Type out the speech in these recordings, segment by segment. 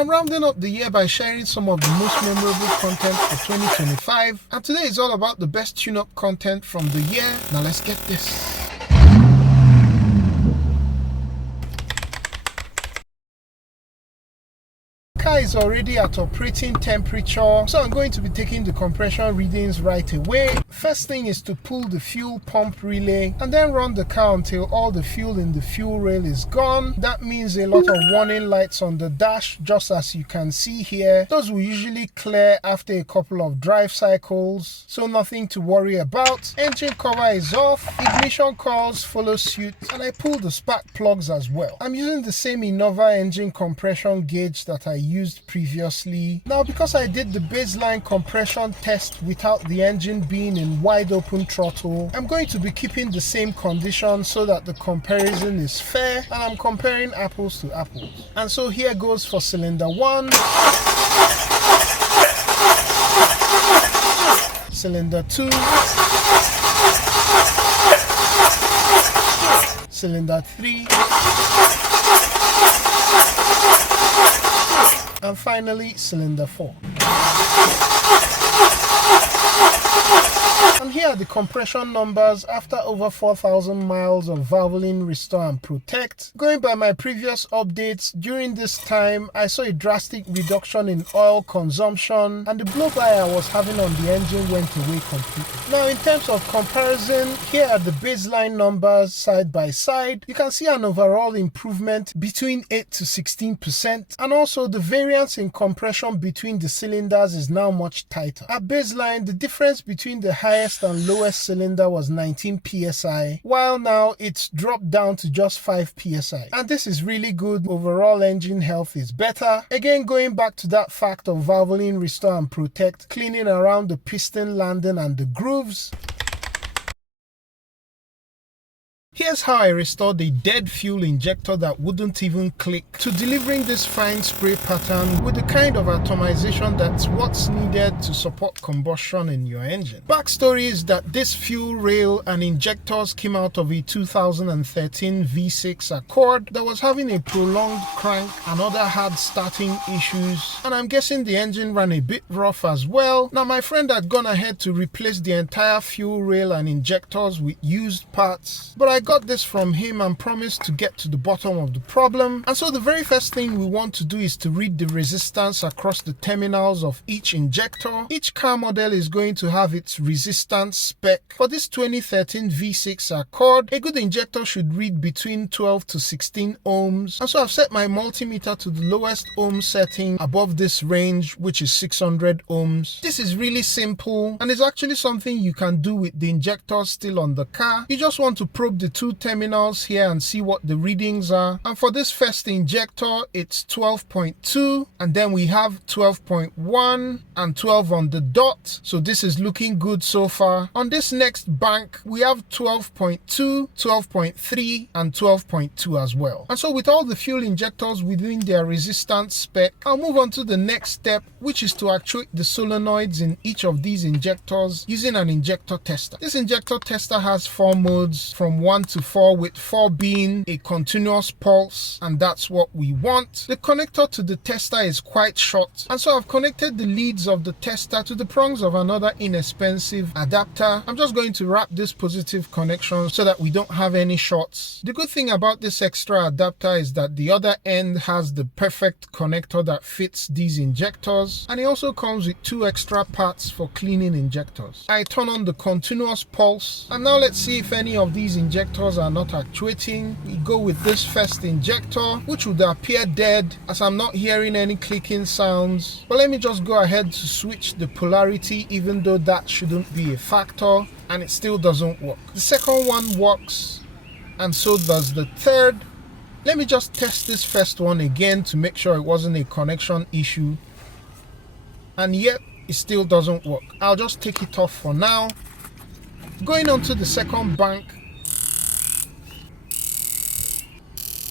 I'm rounding up the year by sharing some of the most memorable content for 2025, and today is all about the best tune-up content from the year. Now let's get this. Car is already at operating temperature, so I'm going to be taking the compression readings right away. First thing is to pull the fuel pump relay and then run the car until all the fuel in the fuel rail is gone. That means a lot of warning lights on the dash, just as you can see here. Those will usually clear after a couple of drive cycles, so nothing to worry about. Engine cover is off, ignition coils follow suit, and I pulled the spark plugs as well. I'm using the same Innova engine compression gauge that I used previously. Now, because I did the baseline compression test without the engine being in wide open throttle, I'm going to be keeping the same conditions so that the comparison is fair, and I'm comparing apples to apples. And so here goes for cylinder 1, cylinder 2, cylinder 3, and finally cylinder 4. And here are the compression numbers after over 4,000 miles of Valvoline Restore and Protect. Going by my previous updates, during this time I saw a drastic reduction in oil consumption, and the blow-by I was having on the engine went away completely. Now, in terms of comparison, here are the baseline numbers side by side. You can see an overall improvement between 8 to 16%, and also the variance in compression between the cylinders is now much tighter. At baseline, the difference between the highest and lowest cylinder was 19 psi, while now it's dropped down to just 5 psi. And this is really good. Overall engine health is better. Again, going back to that fact of Valvoline Restore and Protect, cleaning around the piston landing and the grooves. Here's how I restored the dead fuel injector that wouldn't even click to delivering this fine spray pattern with the kind of atomization that's what's needed to support combustion in your engine. Backstory is that this fuel rail and injectors came out of a 2013 V6 Accord that was having a prolonged crank and other hard starting issues, and I'm guessing the engine ran a bit rough as well. Now, my friend had gone ahead to replace the entire fuel rail and injectors with used parts, but I got this from him and promised to get to the bottom of the problem. And so the very first thing we want to do is to read the resistance across the terminals of each injector. Each car model is going to have its resistance spec. For this 2013 V6 Accord, a good injector should read between 12 to 16 ohms. And so I've set my multimeter to the lowest ohm setting above this range, which is 600 ohms. This is really simple, and it's actually something you can do with the injectors still on the car. You just want to probe the two terminals here and see what the readings are. And for this first injector, it's 12.2, and then we have 12.1 and 12 on the dot. So this is looking good so far. On this next bank, we have 12.2, 12.3, and 12.2 as well. And so with all the fuel injectors within their resistance spec, I'll move on to the next step, which is to actuate the solenoids in each of these injectors using an injector tester. This injector tester has 4 modes from 1 to 4, with 4 being a continuous pulse, and that's what we want. The connector to the tester is quite short, and so I've connected the leads of the tester to the prongs of another inexpensive adapter. I'm just going to wrap this positive connection so that we don't have any shorts. The good thing about this extra adapter is that the other end has the perfect connector that fits these injectors, and it also comes with 2 extra parts for cleaning injectors. I turn on the continuous pulse, and now let's see if any of these injectors are not actuating. We go with this first injector, which would appear dead as I'm not hearing any clicking sounds. But let me just go ahead to switch the polarity, even though that shouldn't be a factor, and it still doesn't work. The second one works, and so does the third. Let me just test this first one again to make sure it wasn't a connection issue. And yet, it still doesn't work. I'll just take it off for now. Going on to the second bank,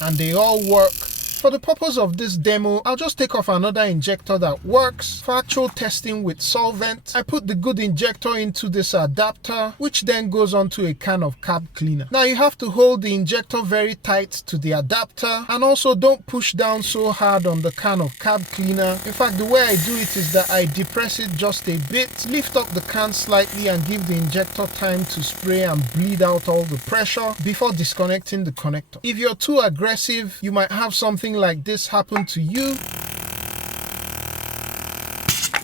and they all work For the purpose of this demo, I'll just take off another injector that works. For actual testing with solvent, I put the good injector into this adapter, which then goes onto a can of carb cleaner. Now you have to hold the injector very tight to the adapter, and also don't push down so hard on the can of carb cleaner. In fact, the way I do it is that I depress it just a bit, lift up the can slightly and give the injector time to spray and bleed out all the pressure before disconnecting the connector. If you're too aggressive, you might have something like this happen to you.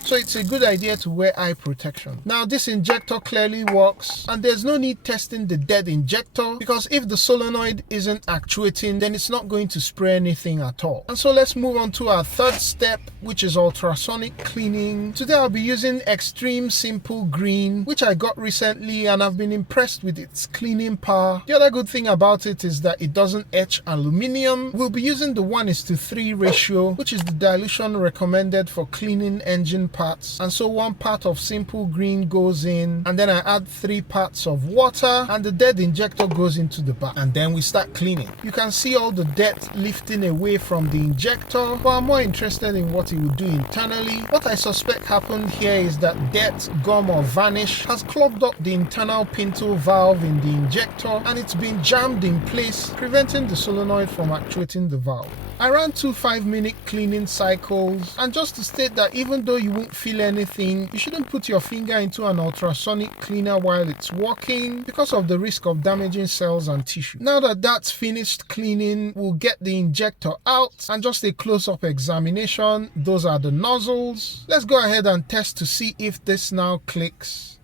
So it's a good idea to wear eye protection. Now this injector clearly works, and there's no need testing the dead injector, because if the solenoid isn't actuating, then it's not going to spray anything at all. And so let's move on to our third step, which is ultrasonic cleaning. Today I'll be using Extreme Simple Green, which I got recently, and I've been impressed with its cleaning power. The other good thing about it is that it doesn't etch aluminium. We'll be using the 1:3 ratio, which is the dilution recommended for cleaning engine parts. And so 1 part of simple green goes in, and then I add 3 parts of water, and the dead injector goes into the bath, and then we start cleaning. You can see all the dirt lifting away from the injector, but I'm more interested in what it will do internally. What I suspect happened here is that dirt, gum or varnish has clogged up the internal pintle valve in the injector, and it's been jammed in place, preventing the solenoid from actuating the valve. I ran 2 5-minute cleaning cycles, and just to state that even though you won't feel anything, you shouldn't put your finger into an ultrasonic cleaner while it's working because of the risk of damaging cells and tissue. Now that that's finished cleaning, we'll get the injector out, and just a close-up examination. Those are the nozzles. Let's go ahead and test to see if this now clicks.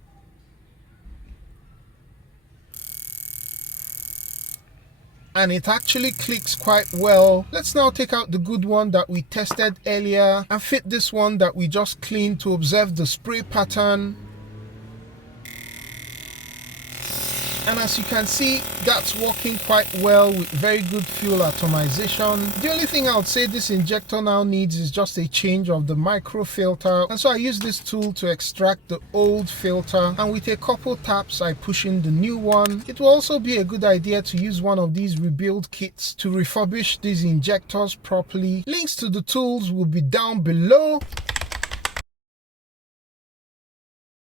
And it actually clicks quite well. Let's now take out the good one that we tested earlier and fit this one that we just cleaned to observe the spray pattern. And as you can see, that's working quite well with very good fuel atomization. The only thing I would say this injector now needs is just a change of the micro filter. And so I use this tool to extract the old filter, and with a couple taps I push in the new one. It will also be a good idea to use one of these rebuild kits to refurbish these injectors properly. Links to the tools will be down below.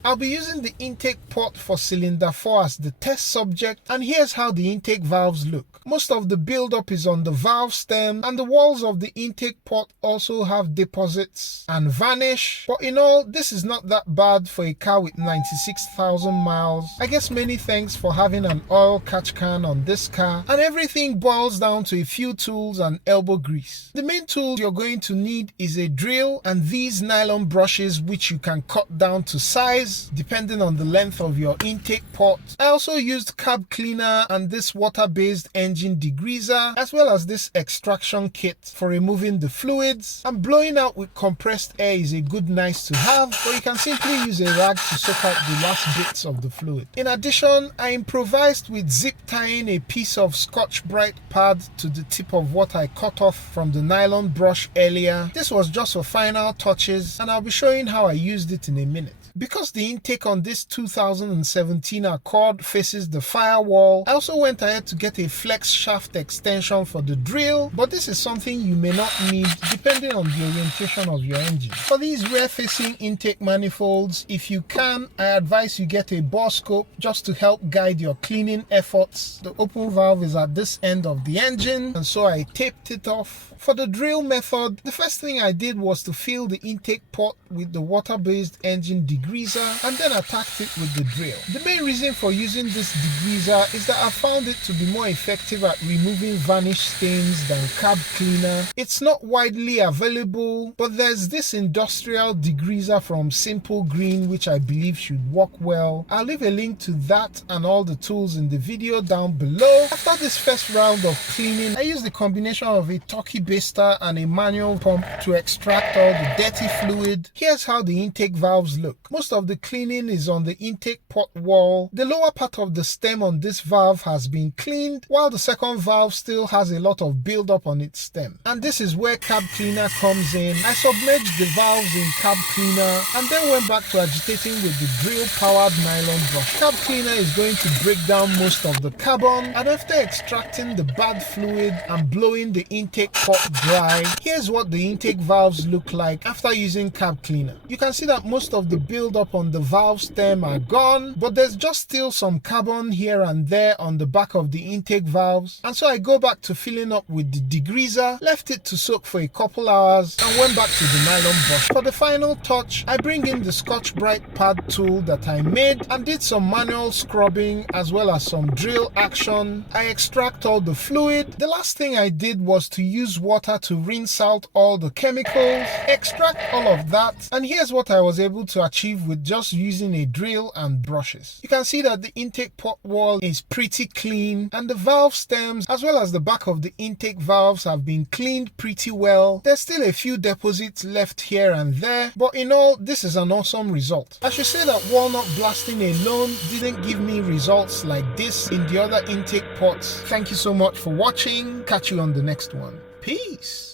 I'll be using the intake port for cylinder 4 as the test subject, and here's how the intake valves look. Most of the buildup is on the valve stem, and the walls of the intake port also have deposits and varnish, but in all, this is not that bad for a car with 96,000 miles. I guess many thanks for having an oil catch can on this car, and everything boils down to a few tools and elbow grease. The main tool you're going to need is a drill and these nylon brushes, which you can cut down to size depending on the length of your intake port. I also used carb cleaner and this water-based engine degreaser, as well as this extraction kit for removing the fluids. And blowing out with compressed air is a good nice to have, or you can simply use a rag to soak out the last bits of the fluid. In addition, I improvised with zip tying a piece of Scotch-Brite pad to the tip of what I cut off from the nylon brush earlier. This was just for final touches, and I'll be showing how I used it in a minute. Because the intake on this 2017 Accord faces the firewall, I also went ahead to get a flex shaft extension for the drill, but this is something you may not need depending on the orientation of your engine. For these rear-facing intake manifolds, if you can, I advise you get a bore scope just to help guide your cleaning efforts. The open valve is at this end of the engine, and so I taped it off. For the drill method, the first thing I did was to fill the intake port with the water-based engine degreaser and then attacked it with the drill. The main reason for using this degreaser is that I found it to be more effective at removing varnish stains than carb cleaner. It's not widely available, but there's this industrial degreaser from Simple Green which I believe should work well. I'll leave a link to that and all the tools in the video down below. After this first round of cleaning, I used the combination of a turkey baster and a manual pump to extract all the dirty fluid. Here's how the intake valves look. Most of the cleaning is on the intake port wall. The lower part of the stem on this valve has been cleaned, while the second valve still has a lot of buildup on its stem. And this is where carb cleaner comes in. I submerged the valves in carb cleaner and then went back to agitating with the drill-powered nylon brush. Carb cleaner is going to break down most of the carbon, and after extracting the bad fluid and blowing the intake port wet dry, here's what the intake valves look like after using carb cleaner. You can see that most of the buildup on the valve stem are gone, but there's just still some carbon here and there on the back of the intake valves, and so I go back to filling up with the degreaser, left it to soak for a couple hours, and went back to the nylon brush. For the final touch, I bring in the Scotch-Brite pad tool that I made and did some manual scrubbing as well as some drill action. I extract all the fluid. The last thing I did was to use water to rinse out all the chemicals, extract all of that, and here's what I was able to achieve with just using a drill and brushes. You can see that the intake port wall is pretty clean, and the valve stems as well as the back of the intake valves have been cleaned pretty well. There's still a few deposits left here and there, but in all, this is an awesome result. I should say that walnut blasting alone didn't give me results like this in the other intake ports. Thank you so much for watching. Catch you on the next one. Peace.